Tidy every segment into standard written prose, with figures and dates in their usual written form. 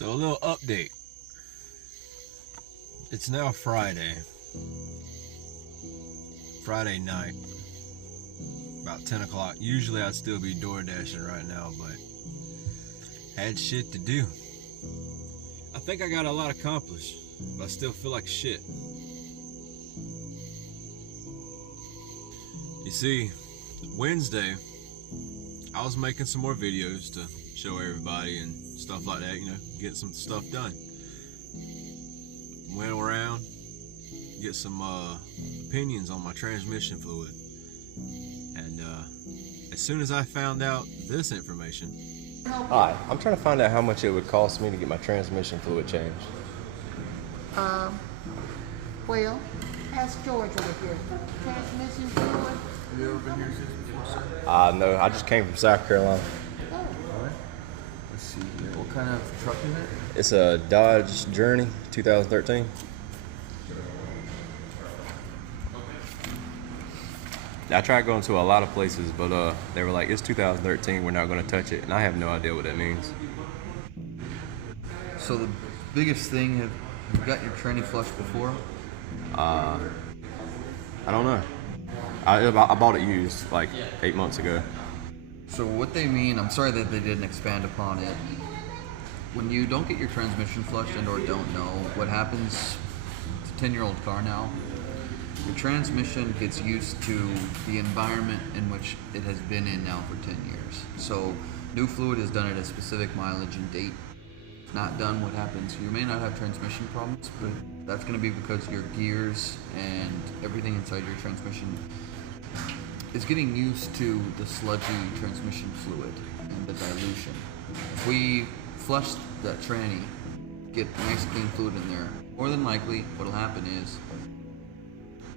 So a little update. It's now Friday night, about 10 o'clock. Usually I'd still be door dashing right now, but had shit to do. I think I got a lot accomplished, but I still feel like shit. You see, Wednesday, I was making some more videos to show everybody and stuff like that, get some stuff done. Went around, get some opinions on my transmission fluid. And as soon as I found out this information. Hi, I'm trying to find out how much it would cost me to get my transmission fluid changed. Well, ask George over here. Transmission fluid. Have you ever been here since before, sir? No, I just came from South Carolina. Oh. Alright. Let's see here. What kind of truck is it? It's a Dodge Journey 2013. I tried going to a lot of places, but they were like, it's 2013, we're not going to touch it. And I have no idea what that means. So the biggest thing, have you got your tranny flush before? I don't know. I bought it used like 8 months ago. So what they mean, I'm sorry that they didn't expand upon it. When you don't get your transmission flushed and or don't know what happens, it's a 10-year-old car now. Your transmission gets used to the environment in which it has been in now for 10 years. So new fluid is done at a specific mileage and date. If not done, what happens? You may not have transmission problems, but that's going to be because your gears and everything inside your transmission is getting used to the sludgy transmission fluid and the dilution. If we flush that tranny, get nice clean fluid in there, more than likely what'll happen is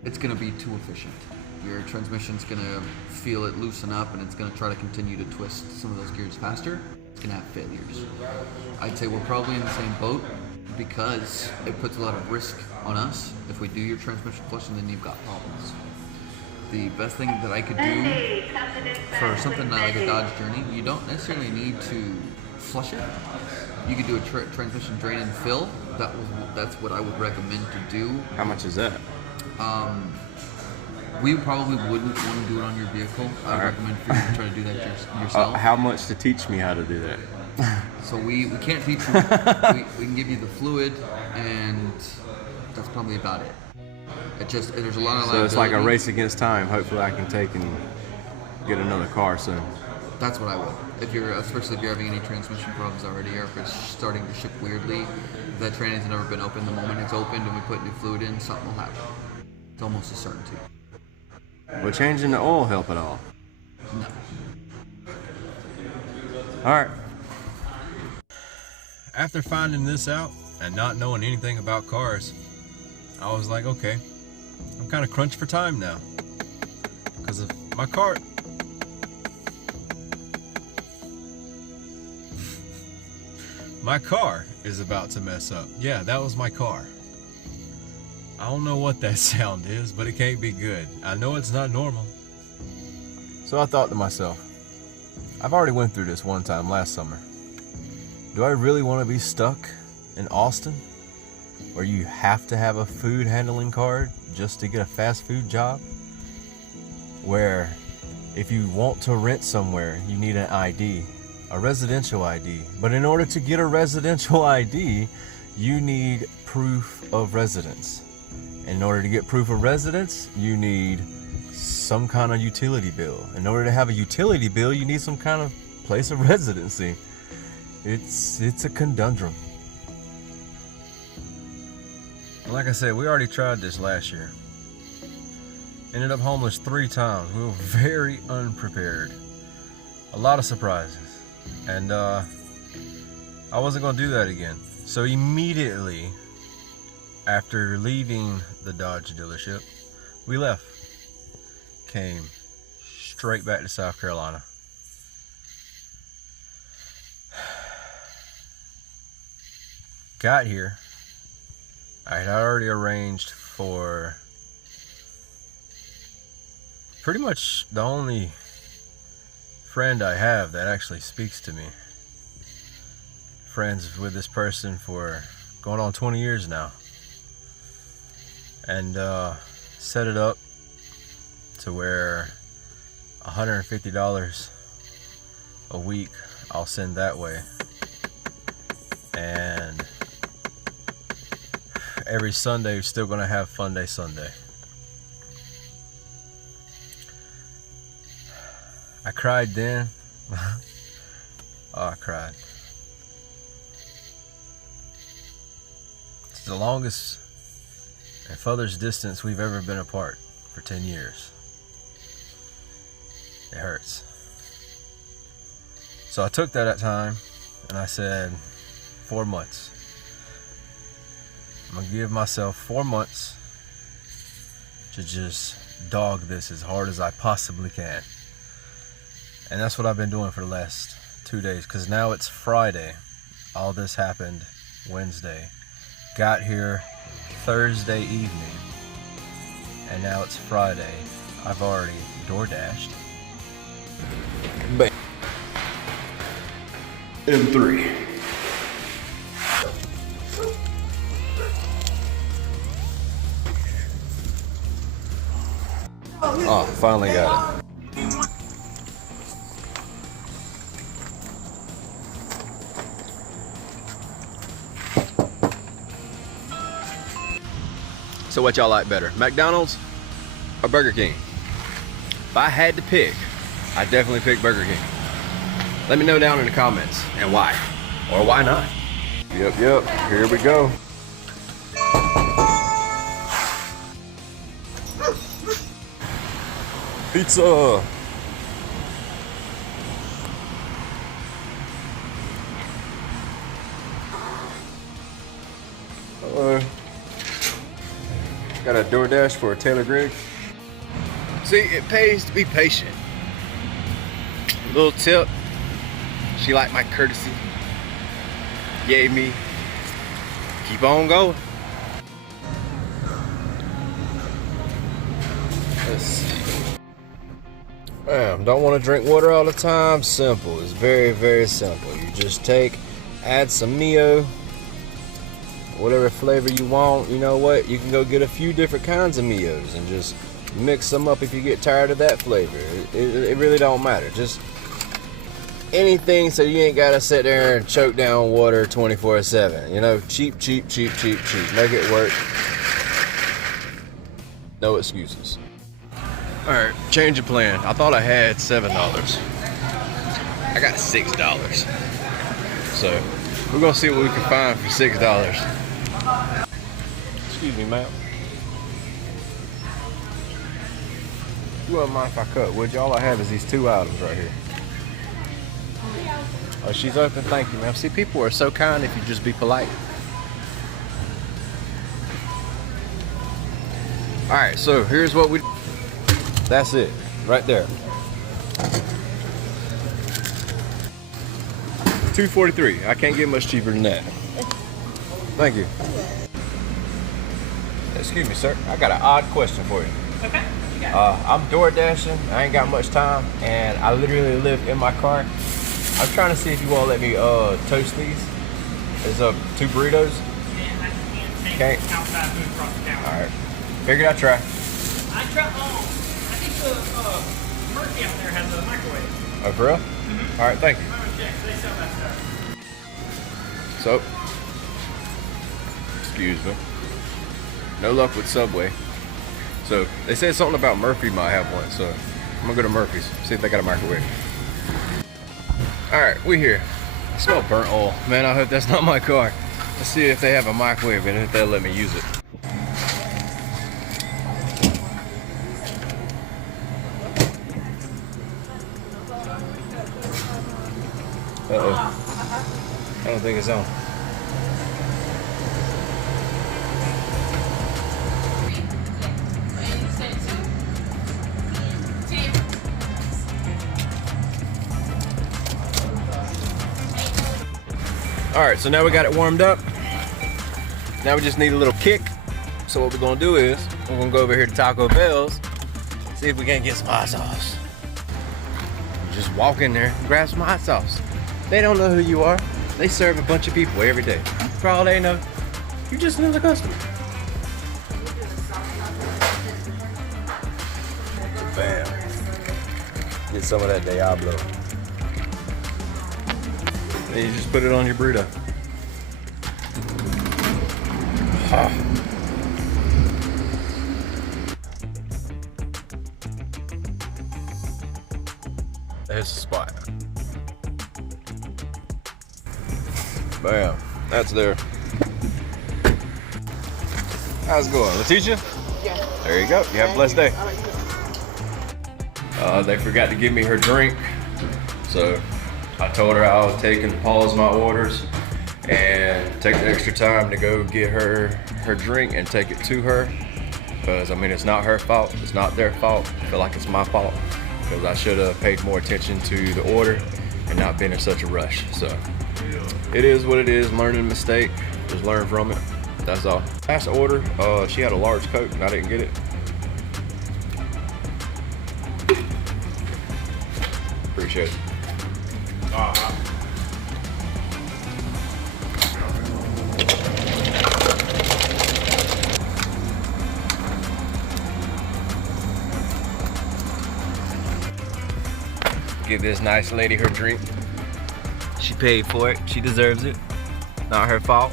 it's going to be too efficient. Your transmission's going to feel it loosen up and it's going to try to continue to twist some of those gears faster. It's going to have failures. I'd say we're probably in the same boat because it puts a lot of risk on us. If we do your transmission flushing, then you've got problems. The best thing that I could do for something like a Dodge Journey, you don't necessarily need to flush it. You could do a transmission drain and fill. That's what I would recommend to do. How much is that? We probably wouldn't want to do it on your vehicle. I would recommend for you to try to do that yourself. How much to teach me how to do that? So we can't teach you. we can give you the fluid, and that's probably about it. There's a lot of liability. So it's like a race against time. Hopefully I can take and get another car soon. That's what I would. Especially if you're having any transmission problems already, or if it's starting to shook weirdly, if that train has never been opened, the moment it's opened and we put new fluid in, something will happen. It's almost a certainty. Will changing the oil help at all? No. Alright. After finding this out and not knowing anything about cars, I was like, okay, I'm kind of crunched for time now. Because of my car. My car is about to mess up. Yeah, that was my car. I don't know what that sound is, but it can't be good. I know it's not normal. So I thought to myself, I've already went through this one time last summer. Do I really want to be stuck in Austin, where you have to have a food handling card just to get a fast food job? Where if you want to rent somewhere, you need an ID, a residential ID. But in order to get a residential ID, you need proof of residence. In order to get proof of residence, you need some kind of utility bill. In order to have a utility bill, you need some kind of place of residency. It's a conundrum. Like I said, we already tried this last year. Ended up homeless 3 times. We were very unprepared. A lot of surprises. And I wasn't going to do that again. So immediately after leaving the Dodge dealership, we left. Came straight back to South Carolina. Got here. I had already arranged for pretty much the only friend I have that actually speaks to me friends with this person for going on 20 years now. And set it up to where $150 a week I'll send that way. And every Sunday we're still gonna have Fun Day Sunday. I cried then. Oh, I cried. It's the longest and furthest distance we've ever been apart for 10 years. It hurts. So I took that time and I said, 4 months. I'm gonna give myself 4 months to just dog this as hard as I possibly can. And that's what I've been doing for the last 2 days, because now it's Friday. All this happened Wednesday. Got here Thursday evening, and now it's Friday. I've already DoorDashed. M3. Oh, finally got it. So what y'all like better, McDonald's or Burger King? If I had to pick, I'd definitely pick Burger King. Let me know down in the comments and why, or why not. Yep, here we go. Pizza. Got a DoorDash for Taylor Griggs. See, it pays to be patient. Little tip. She liked my courtesy. Gave me. Keep on going. Let's see. Don't want to drink water all the time. Simple. It's very, very simple. You just add some Mio. Whatever flavor you want. You know what? You can go get a few different kinds of Mios and just mix them up if you get tired of that flavor. It really don't matter. Just anything so you ain't gotta sit there and choke down water 24/7. You know, cheap. Make it work. No excuses. Alright, change of plan. I thought I had $7. I got $6. So we're gonna see what we can find for $6. Excuse me, ma'am. You wouldn't mind if I cut, would you? All I have is these 2 items right here. Oh, she's open. Thank you, ma'am. See, people are so kind if you just be polite. Alright, so here's what we... That's it. Right there. $2.43. I can't get much cheaper than that. Thank you. Excuse me, sir. I got an odd question for you. Okay. I'm DoorDashing. I ain't got much time, and I literally live in my car. I'm trying to see if you want to let me toast these. There's 2 burritos. Yeah, I can't Okay. take outside food across the counter. All right. Figured I'd try. I think the Murphy out there has a microwave. Oh, for real? Mm-hmm. All right. Thank you. I'm gonna check. They sell that stuff. So, excuse me. No luck with Subway. So they said something about Murphy might have one. So I'm gonna go to Murphy's, see if they got a microwave. All right, we here. I smell burnt oil. Man, I hope that's not my car. Let's see if they have a microwave and if they'll let me use it. Uh-oh. I don't think it's on. All right, so now we got it warmed up. Now we just need a little kick. So what we're gonna do is, we're gonna go over here to Taco Bell's, see if we can't get some hot sauce. Just walk in there, grab some hot sauce. They don't know who you are. They serve a bunch of people every day. For all they know, you're just another customer. Bam. Get some of that Diablo. Then you just put it on your burrito. There's the spot. Bam. That's there. How's it going? Letitia? Yeah. There you go. You have a blessed day. They forgot to give me her drink. So I told her I would take and pause my orders and take the extra time to go get her drink and take it to her. Because I mean, it's not her fault. It's not their fault. I feel like it's my fault. Because I should have paid more attention to the order and not been in such a rush. So it is what it is. Learning a mistake. Just learn from it. That's all. Last order, she had a large Coke and I didn't get it. Appreciate it. Give this nice lady her drink. She paid for it. She deserves it. Not her fault.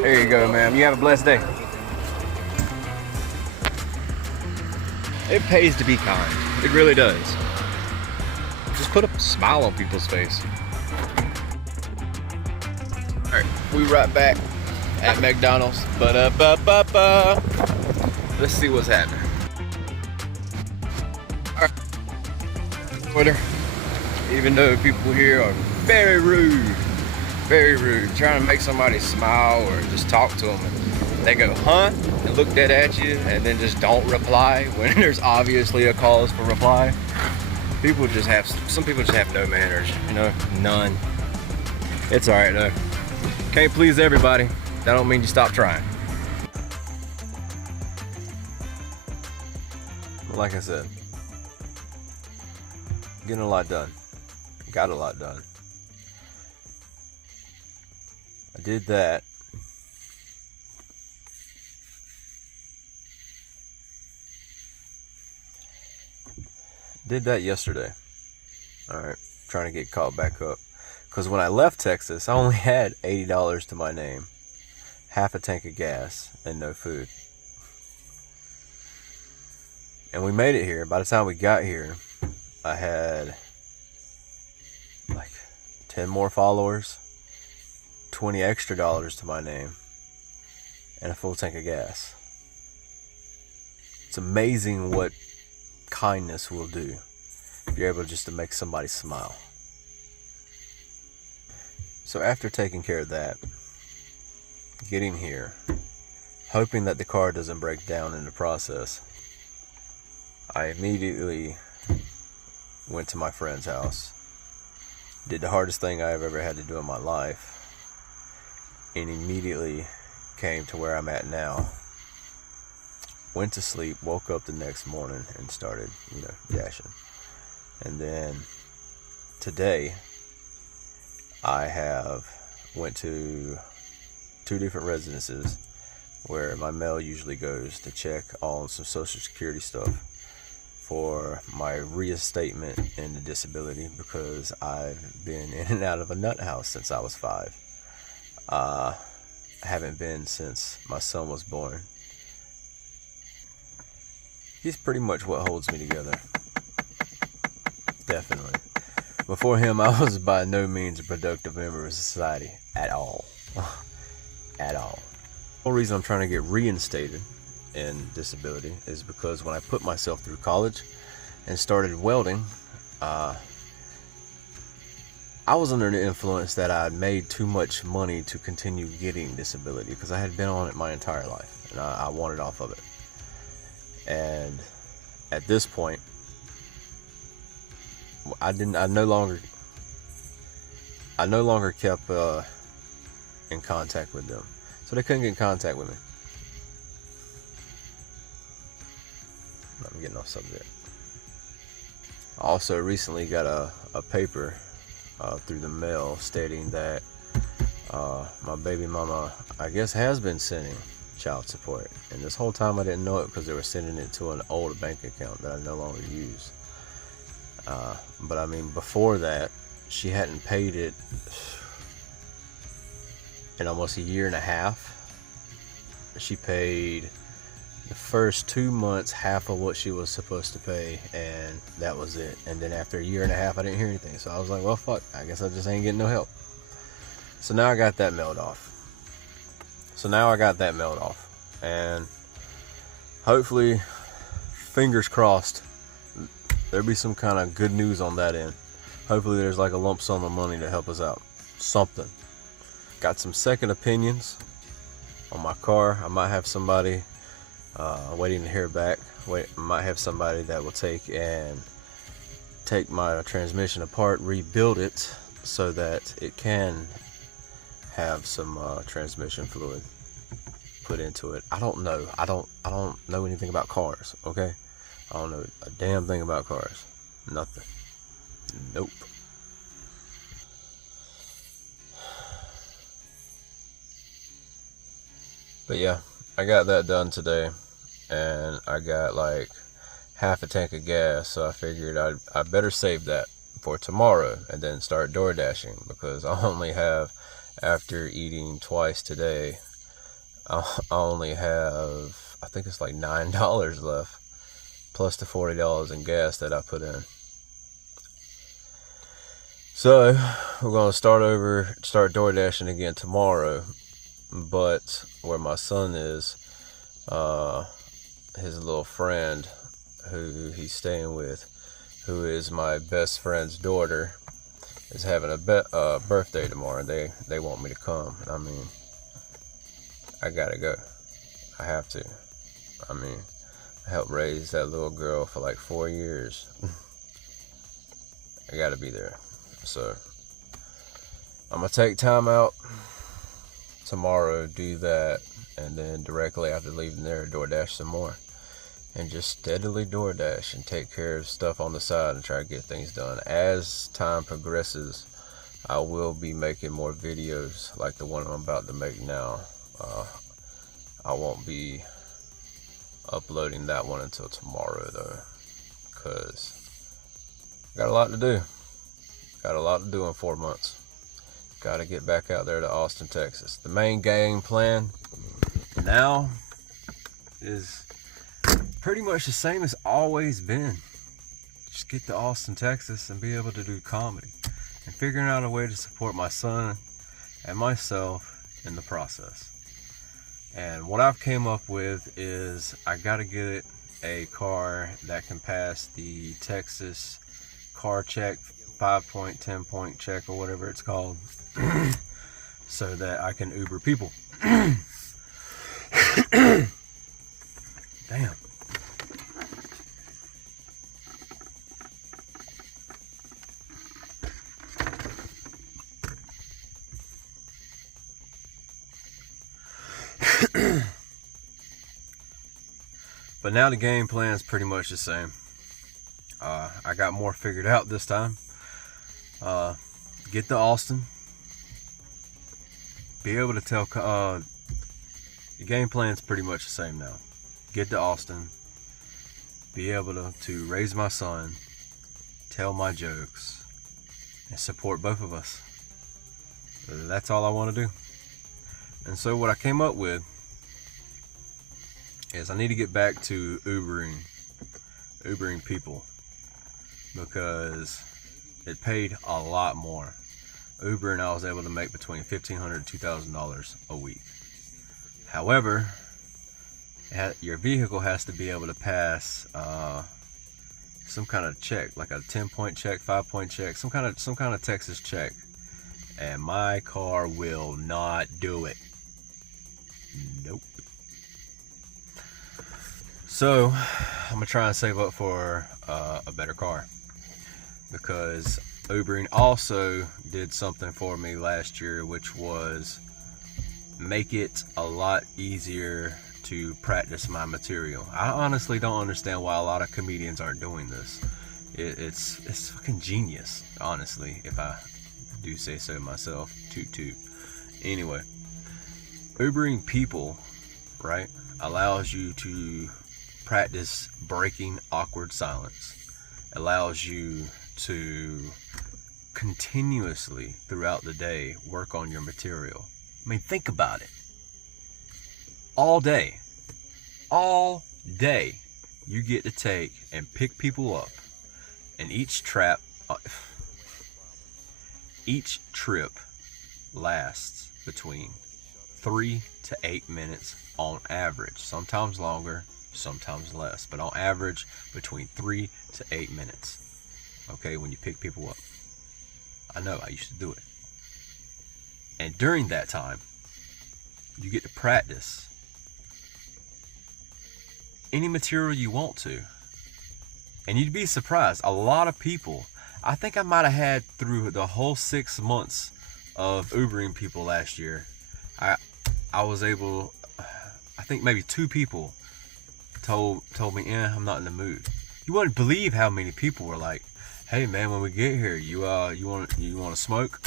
There you go, ma'am. You have a blessed day. It pays to be kind. It really does. Just put a smile on people's face. All right, we right back at McDonald's. Ba-da-ba-ba-ba. Let's see what's happening. All right. Twitter. Even though people here are very rude, trying to make somebody smile or just talk to them, and they go, huh? And look dead at you and then just don't reply when there's obviously a cause for reply. Some people just have no manners, you know, none. It's all right though. Can't please everybody. That don't mean you stop trying. Like I said, getting a lot done. Got a lot done. I did that. Did that yesterday. Alright, trying to get caught back up. Because when I left Texas, I only had $80 to my name, half a tank of gas, and no food. And we made it here. By the time we got here, I had like 10 more followers, $20 extra to my name, and a full tank of gas. It's amazing what kindness will do if you're able just to make somebody smile. So after taking care of that, getting here, hoping that the car doesn't break down in the process, I immediately went to my friend's house, did the hardest thing I've ever had to do in my life, and immediately came to where I'm at now. Went to sleep, woke up the next morning and started, dashing. And then today, I went to 2 different residences where my mail usually goes to check on some Social Security stuff for my reinstatement into disability, because I've been in and out of a nut house since I was 5. I haven't been since my son was born. He's pretty much what holds me together. Definitely. Before him, I was by no means a productive member of society at all. At all. The whole reason I'm trying to get reinstated in disability is because when I put myself through college and started welding, I was under the influence that I had made too much money to continue getting disability, because I had been on it my entire life and I wanted off of it. And at this point, I no longer kept in contact with them, so they couldn't get in contact with me. getting off subject. I also recently got a paper through the mail stating that my baby mama, I guess, has been sending child support, and this whole time I didn't know it because they were sending it to an old bank account that I no longer use. But I mean, before that, she hadn't paid it in almost a year and a half. She paid the first 2 months half of what she was supposed to pay, and that was it. And then after a year and a half, I didn't hear anything. So I was like, well, fuck, I guess I just ain't getting no help. So now I got that mailed off. And hopefully, fingers crossed, there'll be some kind of good news on that end. Hopefully there's like a lump sum of money to help us out. Something. Got some second opinions on my car. I might have somebody waiting to hear back. I might have somebody that will take my transmission apart, rebuild it so that it can have some transmission fluid put into it. I don't know. I don't know anything about cars, okay? I don't know a damn thing about cars. Nothing. Nope. But yeah, I got that done today, and I got like half a tank of gas, so I figured I better save that for tomorrow and then start door dashing, because I only have, after eating twice today, I only have, I think it's like $9 left, plus the $40 in gas that I put in. So we're gonna start door dashing again tomorrow. But where my son is, his little friend who he's staying with, who is my best friend's daughter, is having a birthday tomorrow, and they want me to come. I mean, I gotta go. I have to. I mean, I helped raise that little girl for like 4 years. I gotta be there. So I'm gonna take time out tomorrow, do that, and then directly after leaving there, DoorDash some more, and just steadily DoorDash and take care of stuff on the side and try to get things done. As time progresses, I will be making more videos like the one I'm about to make now. I won't be uploading that one until tomorrow though, because got a lot to do. Got a lot to do in 4 months. Got to get back out there to Austin, Texas. The main game plan now is pretty much the same as always been. Just get to Austin, Texas and be able to do comedy, and figuring out a way to support my son and myself in the process. And what I've came up with is I got to get a car that can pass the Texas car check, 5-point, 10-point check, or whatever it's called, so that I can Uber people. Damn. But now the game plan is pretty much the same. I got more figured out this time. Get to Austin. Be able to tell, the game plan is pretty much the same now. Get to Austin. Be able to raise my son, tell my jokes, and support both of us. That's all I want to do. And so what I came up with is I need to get back to Ubering people, because it paid a lot more. Ubering, I was able to make between $1,500 and $2,000 a week. However, your vehicle has to be able to pass some kind of check, like a 10-point check, 5-point check, some kind of Texas check, and my car will not do it. Nope. So I'm gonna try and save up for a better car, because Ubering also did something for me last year, which was make it a lot easier to practice my material. I honestly don't understand why a lot of comedians aren't doing this. It's fucking genius, honestly, if I do say so myself. Toot toot. Anyway, Ubering people, right, allows you to practice breaking awkward silence. Allows you to continuously throughout the day work on your material. I mean, think about it. All day, you get to take and pick people up, and each trip lasts between 3 to 8 minutes on average. Sometimes longer, sometimes less, but on average between 3 to 8 minutes. Okay, when you pick people up. I know, I used to do it. And during that time, you get to practice any material you want to. And you'd be surprised, a lot of people, I think I might have had through the whole 6 months of Ubering people last year, I was able, I think maybe 2 people told me, I'm not in the mood. You wouldn't believe how many people were like, hey man, when we get here, you want to smoke?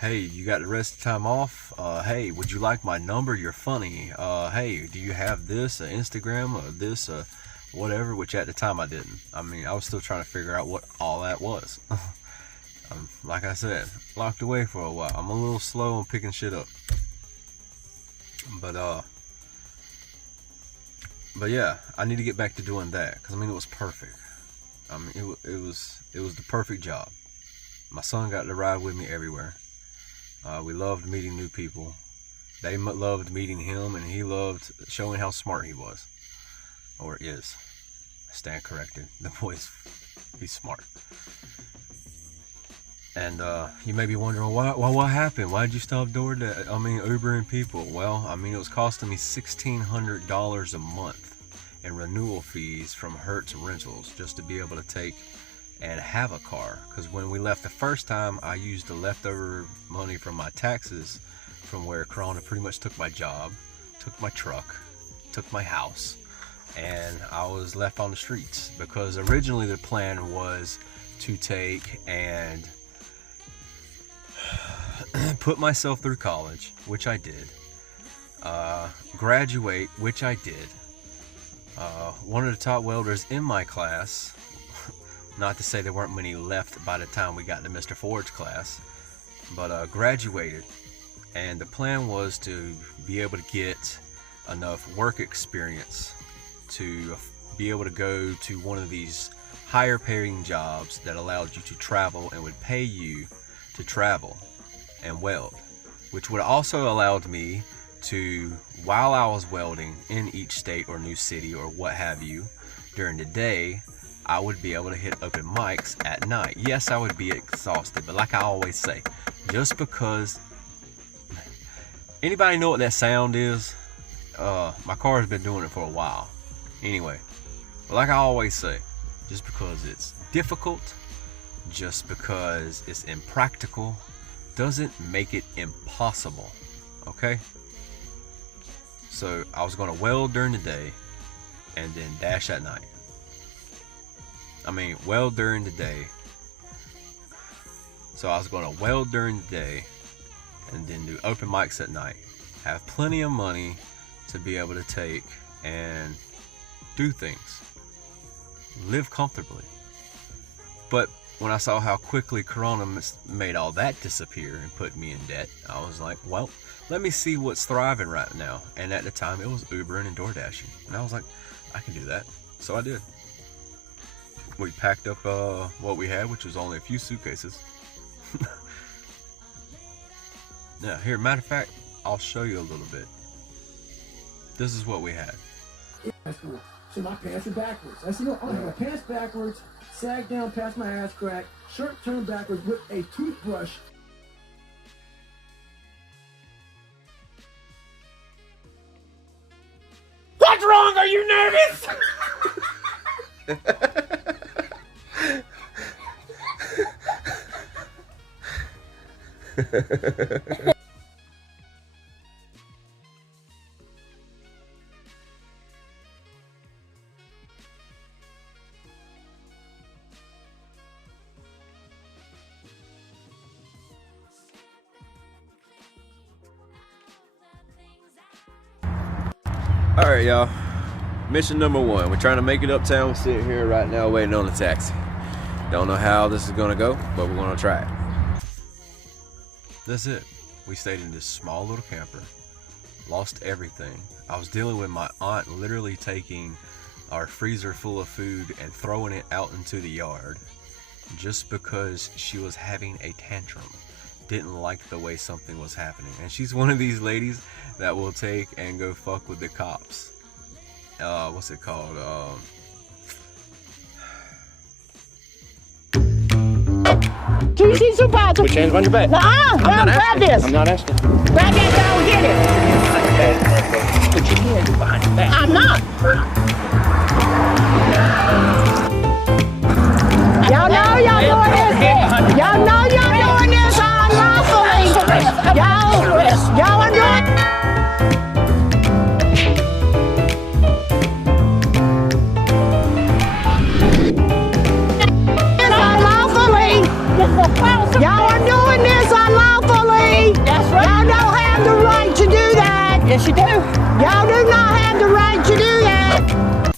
Hey, you got the rest of the time off? Hey, would you like my number? You're funny. Hey, do you have this, Instagram, or this, whatever? Which at the time I didn't. I mean, I was still trying to figure out what all that was. Like I said, locked away for a while. I'm a little slow on picking shit up. But yeah, I need to get back to doing that, because I mean, it was perfect. I mean, it was the perfect job. My son got to ride with me everywhere. We loved meeting new people. They loved meeting him, and he loved showing how smart he was, or is. I stand corrected. The boy's, he's smart. And you may be wondering, what happened? Why did you stop Ubering people? Well, I mean, it was costing me $1,600 a month in renewal fees from Hertz Rentals just to be able to take and have a car. Because when we left the first time, I used the leftover money from my taxes from where Corona pretty much took my job, took my truck, took my house, and I was left on the streets. Because originally the plan was to take and put myself through college, which I did, graduate, which I did. One of the top welders in my class, not to say there weren't many left by the time we got to Mr. Ford's class, but graduated, and the plan was to be able to get enough work experience to be able to go to one of these higher paying jobs that allowed you to travel and would pay you to travel and weld, which would also allowed me to, while I was welding in each state or new city or what have you, during the day, I would be able to hit open mics at night. Yes, I would be exhausted, but like I always say, just because, anybody know what that sound is? My car has been doing it for a while. Anyway, but like I always say, just because it's difficult, just because it's impractical, doesn't make it impossible, okay? So I was gonna weld during the day and then dash at night. I mean, weld during the day. So I was gonna weld during the day and then do open mics at night. Have plenty of money to be able to take and do things. Live comfortably. But when I saw how quickly Corona made all that disappear and put me in debt, I was like, well, let me see what's thriving right now. And at the time, it was Ubering and DoorDashing. And I was like, I can do that. So I did. We packed up what we had, which was only a few suitcases. Now, here, matter of fact, I'll show you a little bit. This is what we had. So my pants are backwards. I said, no, I'll have my pants backwards, sag down past my ass crack, shirt turned backwards with a toothbrush. What's wrong? Are you nervous? All right, y'all. Mission number one. We're trying to make it uptown. We're sitting here right now waiting on a taxi. Don't know how this is gonna go, but we're gonna try it. That's it. We stayed in this small little camper. Lost everything. I was dealing with my aunt literally taking our freezer full of food and throwing it out into the yard just because she was having a tantrum. Didn't like the way something was happening. And she's one of these ladies that will take and go fuck with the cops. What's it called? TC Supervisor. Put your hands behind your back. Nuh-uh. Grab this. I'm not asking. Grab that down and get it. Put your hands behind your back. I'm not. Y'all know y'all doing this. Y'all know y'all doing this unlawfully. Y'all are doing Y'all are doing this unlawfully. That's right. Y'all don't have the right to do that. Yes, you do. Y'all do not have the right to do that.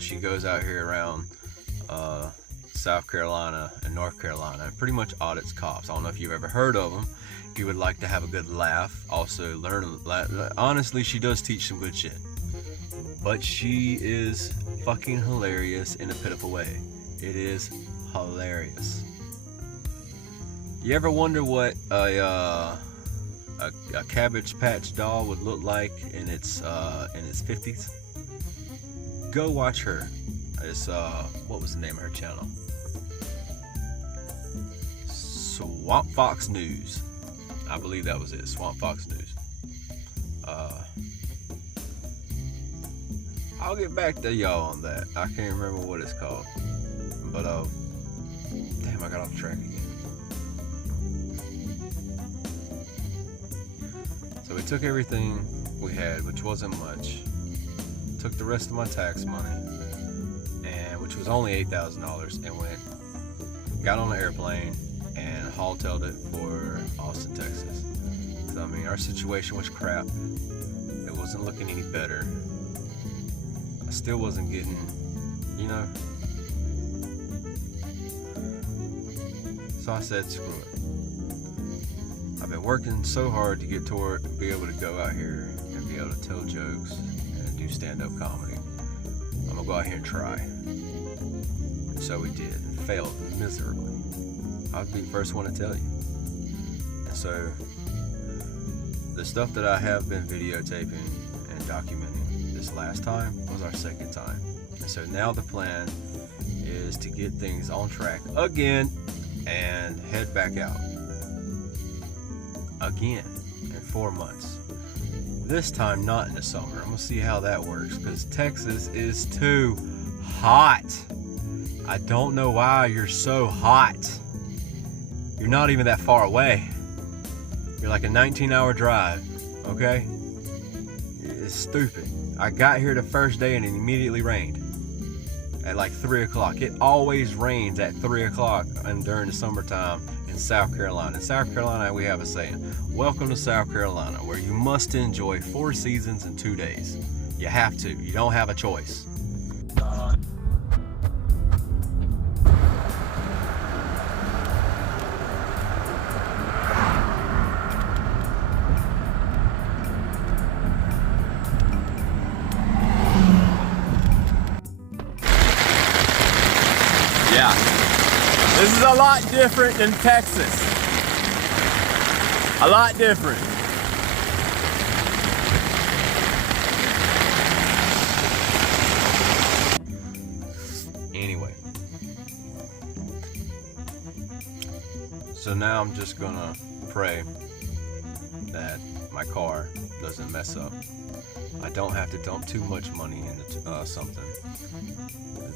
She goes out here around South Carolina and North Carolina and pretty much audits cops. I don't know if you've ever heard of them. If you would like to have a good laugh, also learn. Honestly, she does teach some good shit. But she is fucking hilarious in a pitiful way. It is hilarious. You ever wonder what a Cabbage Patch doll would look like in its 50s? Go watch her. It's what was the name of her channel? Swamp Fox News. I believe that was it. Swamp Fox News. I'll get back to y'all on that. I can't remember what it's called. But damn, I got off track again. So we took everything we had, which wasn't much. Took the rest of my tax money, and which was only $8,000, and got on an airplane and haultailed it for Austin, Texas. So, I mean, our situation was crap. It wasn't looking any better. I still wasn't getting, you know. So I said, screw it. I've been working so hard to get to be able to go out here and be able to tell jokes and do stand-up comedy. I'm gonna go out here and try. And so we did, and failed miserably. I'll be the first one to tell you. And so the stuff that I have been videotaping and documenting this last time was our second time. And so now the plan is to get things on track again and head back out again in 4 months. This time not in the summer. I'm gonna see how that works because Texas is too hot. I don't know why you're so hot. You're not even that far away. You're like a 19-hour drive, okay? It's stupid. I got here the first day and it immediately rained at like 3 o'clock. It always rains at 3 o'clock and during the summertime in South Carolina. In South Carolina, we have a saying, welcome to South Carolina, where you must enjoy 4 seasons in 2 days. You have to. You don't have a choice. Yeah. This is a lot different than Texas. A lot different. Anyway. So now I'm just gonna pray that my car doesn't mess up. I don't have to dump too much money into something.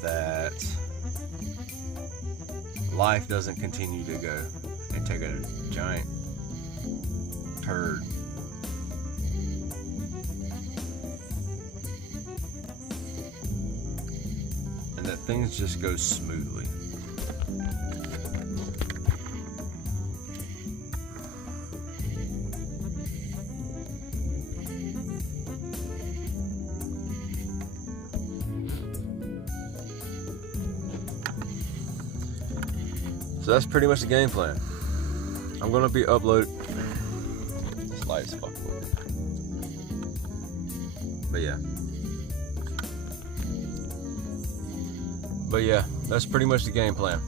That life doesn't continue to go and take a giant turd. And that things just go smoothly. So that's pretty much the game plan. I'm gonna be uploading. This light is fucking weird. But yeah, that's pretty much the game plan.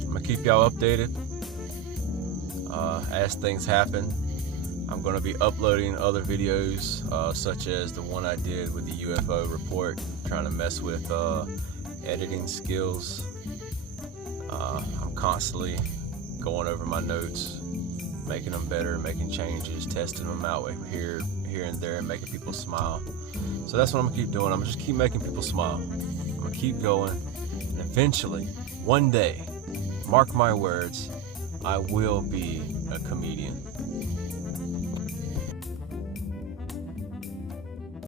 I'm gonna keep y'all updated as things happen. I'm gonna be uploading other videos, such as the one I did with the UFO report, trying to mess with editing skills. I'm constantly going over my notes, making them better, making changes, testing them out here and there, and making people smile. So that's what I'm gonna keep doing. I'm gonna just keep making people smile. I'm gonna keep going, and eventually, one day, mark my words, I will be a comedian.